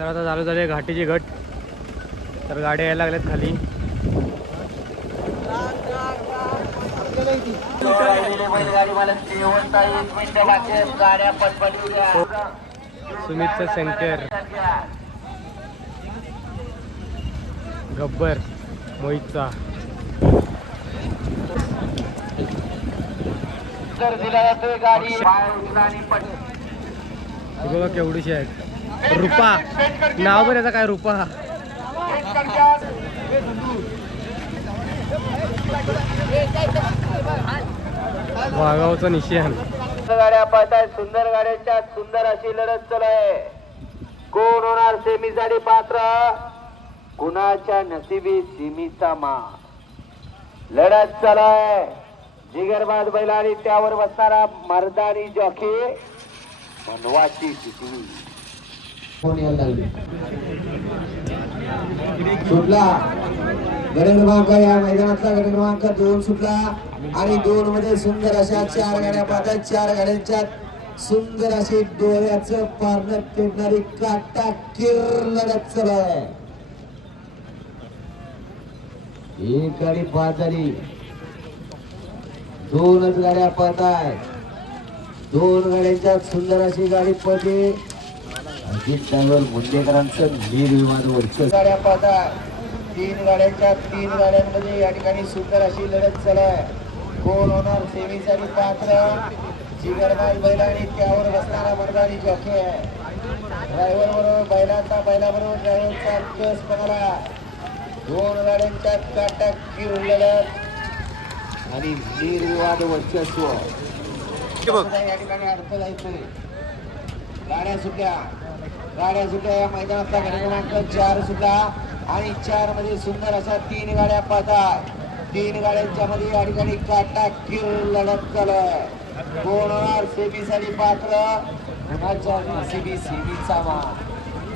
तर आता चालू झाली घाटीची घट. तर गाड्या यायला लागल्यात खाली. सुमितचं शंकर. गब्बर मोहितचा. गाडी. हे बघा केवढीशी आहेत. रुपा. नाव पण याचा काय रुपा? वाघावचं निशान गाड्या पाहताय सुंदर गाड्यांच्या सुंदर अशी लढत चालू आहे. कोण होणार सेमीसाठी पात्र? कुणाच्या नसिबी सिमीचा मा लढत चालू आहे. जिगरबाज बैल आणि त्यावर बसणारा मर्दानी जॉकी. मनवाची टिकली सुटला गड या मैदानातला गड दोन सुटला. आणि दोन मध्ये सुंदर अशा चार गाड्या पाहतात. चार गाड्यांच्या सुंदर अशी डोळ्याचं पारणं पेटणारी काटा किर लढत चालू एक गाडी पाच झाली दोनच गाड्या पाहताय दोन गाड्यांच्या सुंदर अशी गाडी पडली. अजित ड्रायव्हर मुंडेकरांचं निर्विवाद वर्ष गाड्या पाहता. तीन गाड्यांच्या तीन गाड्यांमध्ये या ठिकाणी सुंदर अशी लढत चालाय कोण होणार सेमीसाठी पात्र जिगरबाज बैल आणि त्यावर बसणारा मर्दानी जॉकी आहे. ड्रायव्हर बरोबर बैलाचा बैलाबरोबर ड्रायव्हरचा कस बघाला दोन गाड्यांच्या काटा किरलेल्या आणि निर्विवाद वर्चस्व या ठिकाणी गाड्या सुटल्या. गाड्या सुटल्या. या मैदानातला गाडी क्रमांक चार सुटला. आणि चारमध्ये सुंदर अशा तीन गाड्या पाहतात तीन गाड्यांच्या मध्ये या ठिकाणी काटा किर लढत चालू कोण होणार सेबी साठी पात्र? कुणाच्या सेमी सेमीचा मा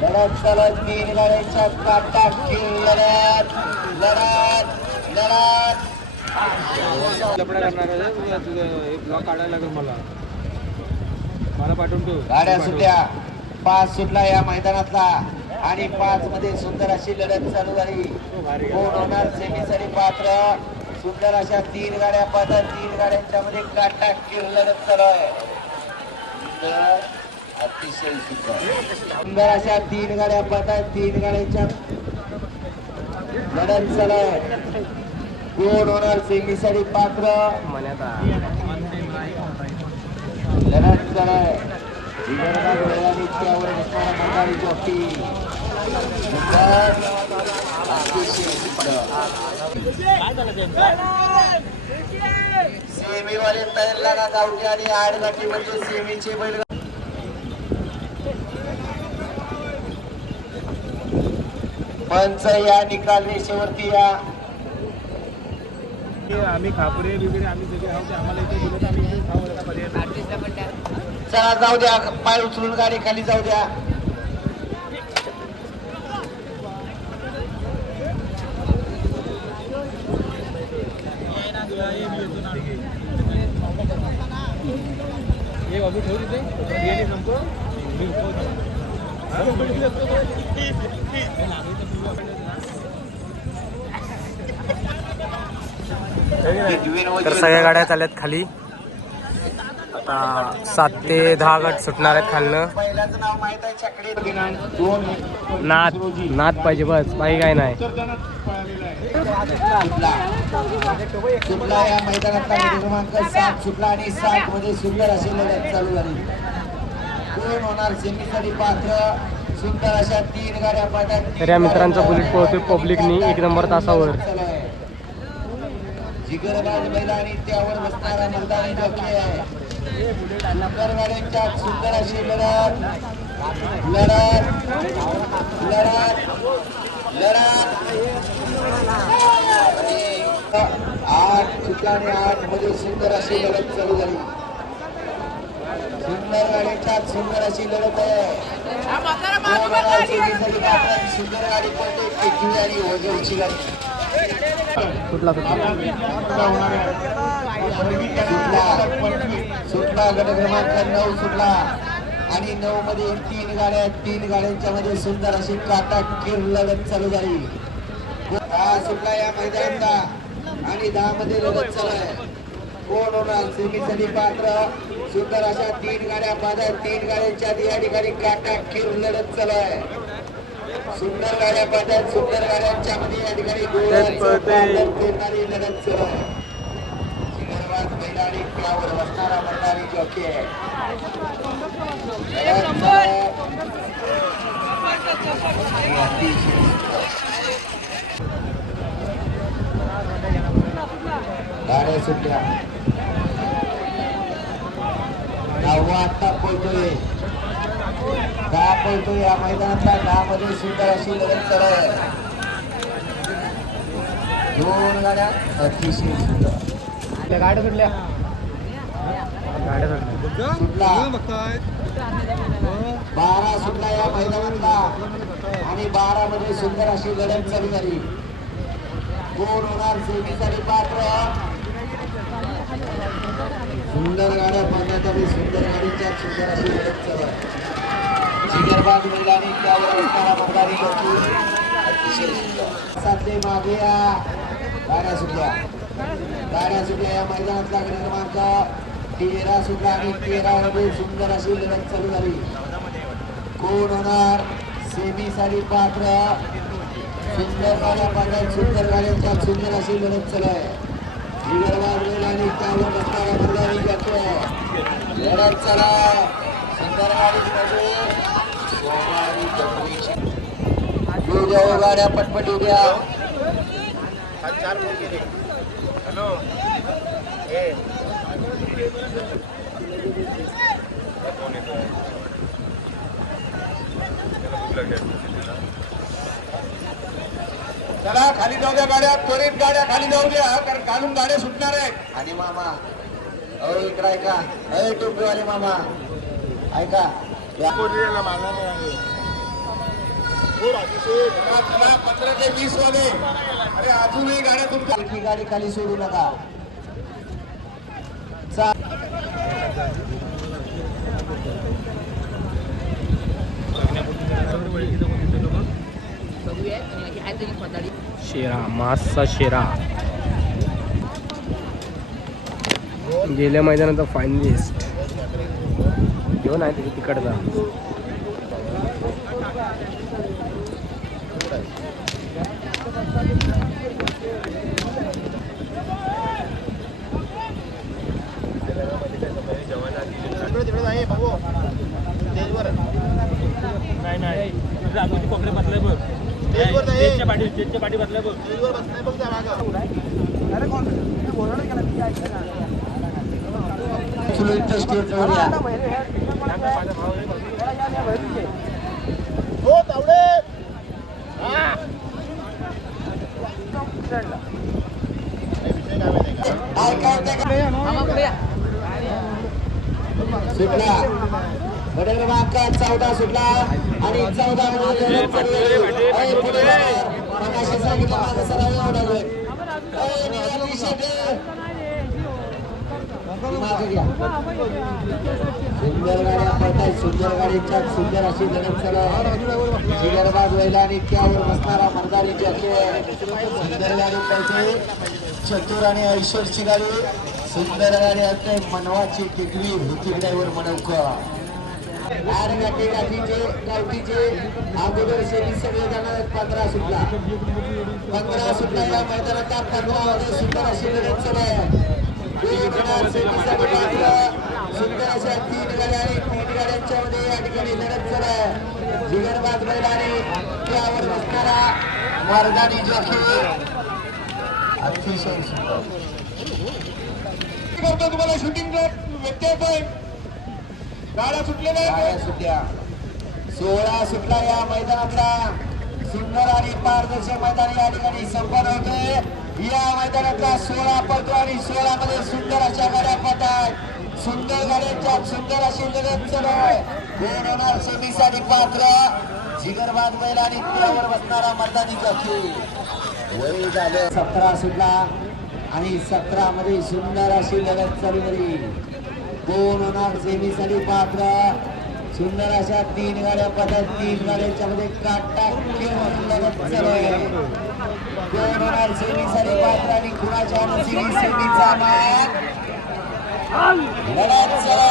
लढत चालत तीन गाड्यांच्या काटा किर लढत. लढत लढत. लपडा करणार आहे. तुझा तुझं एक ब्लॉग काढायला लागेल मला. मला पाठवून ठेव. गाड्या सुटल्या पाच सुटला या मैदानातला. आणि पाच मध्ये सुंदर अशी लढत चालू झाली. कोण होणार? सेमीसाठी पात्र. सुंदर अशा तीन गाड्या पाहतात. तीन गाड्यांच्या मध्ये काटा किर लढत चालू आहे. अतिशय सुंदर. सुंदर अशा तीन गाड्या पाहतात. तीन गाड्यांच्या लढत चालू आहे. कोण होणार सेमीसाठी पात्र. लढत. सेमीवाले तयार लागा गावठी आणि आडगाठी म्हणजे सेमीचे बैल. पंच या निकाल रेषेवरती या. आम्ही खापरे बिगडे आम्ही सगळे आहोत आम्हाला इथे दिलं तर आम्ही इथे खाऊ आता पर्याय चला जाऊ द्या पाय उचलून गाडी खाली जाऊ द्या. हे बाबू ठेवू तिथे मी तर सगळ्या गाड्या चालल्यात खाली. आता सात ते दहा गट सुटणार आहेत खालनं. नाद नाद पाहिजे बस बाकी काय नाही. होणार पात्र सुंदर अशा तीन गाड्या तर या मित्रांचा बुलेट पोहोचतोय पब्लिकनी एक नंबर तासावर. जिगरबाज मैदानी त्यावर बसणारा मर्दानी जॉकी आहे. सुंदर सुंदर अशी लढत. लढत. लढत. लढत. आठ ठिकाणी आठमध्ये सुंदर अशी लढत चालू झाली. सुंदर गाड्यांच्या सुंदर अशी लढत आहे. सुंदर गाडी पडते आणि गाडी सुटला सुटला गट क्रमांक नऊ सुटला आणि नऊ मध्ये तीन गाड्या आहेत. तीन गाड्यांच्या मध्ये सुंदर अशी काटा किर लढत चालू झाली दहा सुटला या मैदानाचा आणि दहा मध्ये लढत चालू आहे कोण होणार? सेमीसाठी पात्र. सुंदर अशा तीन गाड्या आहेत तीन गाड्यांच्या या ठिकाणी काटा किर लढत चालू आहे सुंदर गाड्या आहेत सुंदर गाड्यांच्या मध्ये या ठिकाणी फिरणारी लढत चालू आहे बैलाडी त्यावर बसणारा म्हणणारी जॉकी आहे लढत चालू आहे. आणि अतिशय गाड्या सुटल्या. दहावा आत्ता पळतोय. दहा पळतोय या मैदानातला. दहा मध्ये सुंदर अशी लढत दोन गाड्या अतिशय सुंदर. गाड्या सुटल्या. बारा सुटला या मैदानातला. आणि बारा मध्ये सुंदर अशी लढत चालू झाली. कोण होणार सेमीसाठी पात्र सुंदर गाड्या पाहण्यात आली सुंदर गाडीच्या सुंदर अशी लढत आहे जिगरबाज मैदानी त्यावर असताना मर्दानी करतो अतिशय सुंदर. साधले मागे या गाड्या सुटल्या. गाड्या सुटल्या या मैदानातला गडी क्रमांक तेरा सुटला आणि तेरा मध्ये सुंदर अशी लढत चालू झाली. कोण होणार? सेमी साठी पात्र. सुंदर गाड्या पाहण्यात सुंदर गाड्यांच्या सुंदर अशी लढत चालू आहे. गाड्या पटपटी द्या हॅलो मर्दानी jockey आहे गाड्या पटपट येऊ द्या चला खाली जाऊ द्या गाड्या त्वरित गाड्या खाली जाऊ द्या कारण खालून गाड्या सुटणार आहेत. आणि मामा अहो इकडं ऐका. अरे टोपीवाले मामा. ऐका. या- चला पंधरा ते वीस वाले. अरे अजूनही गाड्या तुमच्या ही गाडी खाली सोडू नका. चा- शेरा मासचा शेरा गेल्या मैदानाचा फायनलिस्ट घेऊन आहे तिथे तिकडचा नाही नाही कोपरे बसलाय बघ स्टेजच्या पाठी बसलाय बघ सुटला. गड क्रमांक चौदा सुटला आणि चौदा सुंदर गाड्या पडतायत सुंदर गाडीच्या सुंदर अशी लढत चालू आहे. व्हायला आणि त्यावर बसणारा मर्दानी जॉकी सुंदर गाडी पडते चतुर आणि ऐश्वरची गाडी सुंदर गाडी असते मनवाची टिकली होती ड्रायव्हर मनवकर आणि गाठीचे गावठीचे अगोदर शेती सगळे जाणार पंधरा सुटला. पंधरा सुटला या मैदानाचा पंधरा मध्ये सुंदर अशी लढत आहे. सुंदर अशा तीन गाड्या आणि तीन गाड्यांच्या मध्ये या ठिकाणी लढत आहे. त्यावर बसणारा मर्दानी अतिशय सुंदर. करतो तुम्हाला शूटिंग व्यत्यय आहे गाड्या सुटलेल्या सुटल्या. सोळा सुटला या मैदानातला. सुंदर आणि पारदर्शक मैदान या ठिकाणी संपन्न होतोय या मैदानातला सोळा पडतो आणि सोळा मध्ये सुंदर अशा गाड्या पडतात. सुंदर गाड्यांच्या सुंदर अशी लढत चालू कोण होणार सेमीसाठी पात्र. जिगरबाज बैल आणि त्यावर बसणारा मर्दानी जॉकी वय झालं. सतरा सुटला आणि सतरा मध्ये सुंदर अशी लढत चालू झाली. दोन होणार सेमीसाठी पात्र. सुंदर अशा तीन गाड्या पडतात. तीन गाड्यांच्या मध्ये काटा किंवा लढत चालू आहे कोण होणार सेमी पात्र आणि कुणाच्या नशिबी सेमीचा मान लढत चालू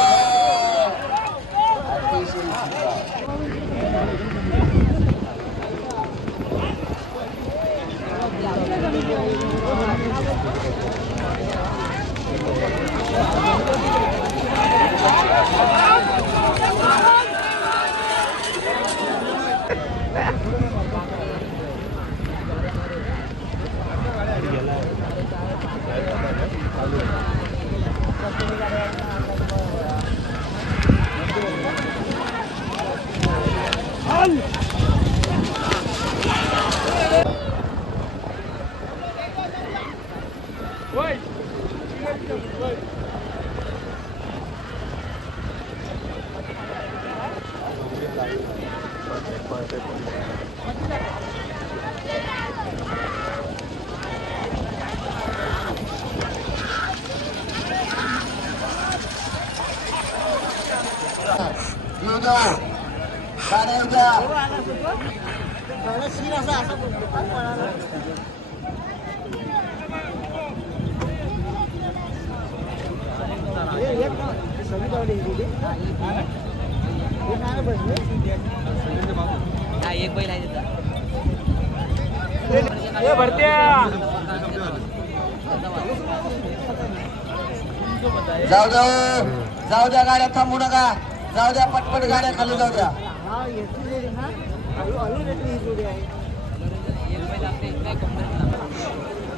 आहे. अतिशय द्या. एक बैल आहे भरत्या जाऊ द्या हो. जाऊ द्या गाड्या थांबू नका जाऊ द्या पटपट गाड्या खाली जाऊ द्या काय कंपनी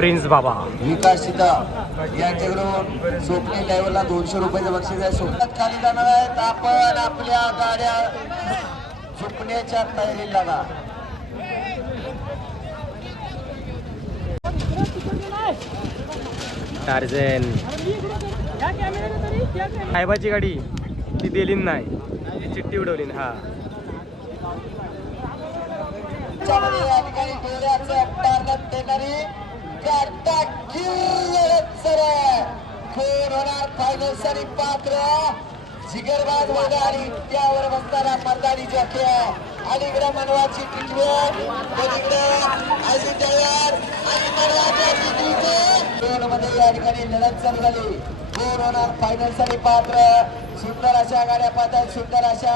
प्रिन्स बाबा. विकास सीता यांच्याकडून सोपणी लेवलला दोनशे रुपयाचं बक्षीस आहे. सोबत खाली जाणार आहेत आपण आपल्या गाड्या. झुकण्याच्या तयारीला लागा टार्झन. साहेबाची गाडी ती दिली नाही. ती चिठ्ठी उडवली ना. हा त्याच्यामध्ये या ठिकाणी डोळ्याचं टार्गेट देणारी सर कोण होणार फायनल सरी पात्र जिगरबाज होणार आणि त्यावर बसताना मर्दानी जॉकी अलीकडे मनवाची टिटवे पलीकडे अशी तयार आणि मनवाच्या दोन मध्ये या ठिकाणी लढत चालू झाली कोण होणार फायनलसाठी पात्र सुंदर अशा गाड्या पाहतात सुंदर अशा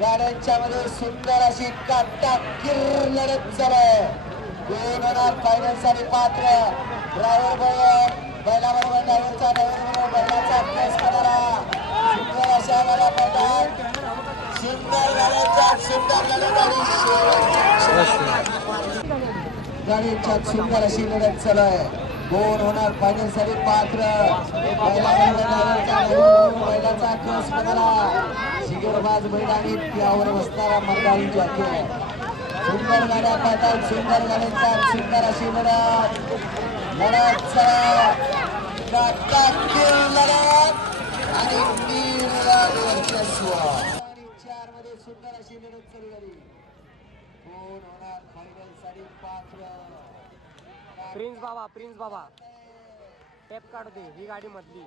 गाड्यांच्या मध्ये सुंदर अशी काटा किर लढत चालू आहे दोन हजार फायनलसाठी पात्र ड्रायव्हर बरोबर बैलाबरोबर ड्रायव्हरचा ड्रायव्हर बैलाचा अभ्यास करणारा सुंदर अशा मला पाहतात सुंदर गाड्यांच्या सुंदर लढत गाडीच्या सुंदर अशी लढत चालू आहे कोण होणार फायनलसाठी पात्र. बैलाचा कस बघाला शिगरबाज बैल आणि त्यावर बसणारा मर्दानी जॉकी सुंदर गाड्या पाहतात सुंदर गाड्यांचा सुंदर अशी लढत लढत आणि वर्चस्व चारमध्ये सुंदर अशी लढत चालू झाली कोण होणार फायनल प्रिन्स बाबा प्रिन्स बाबा. टेप काढू दे ही गाडी मधली.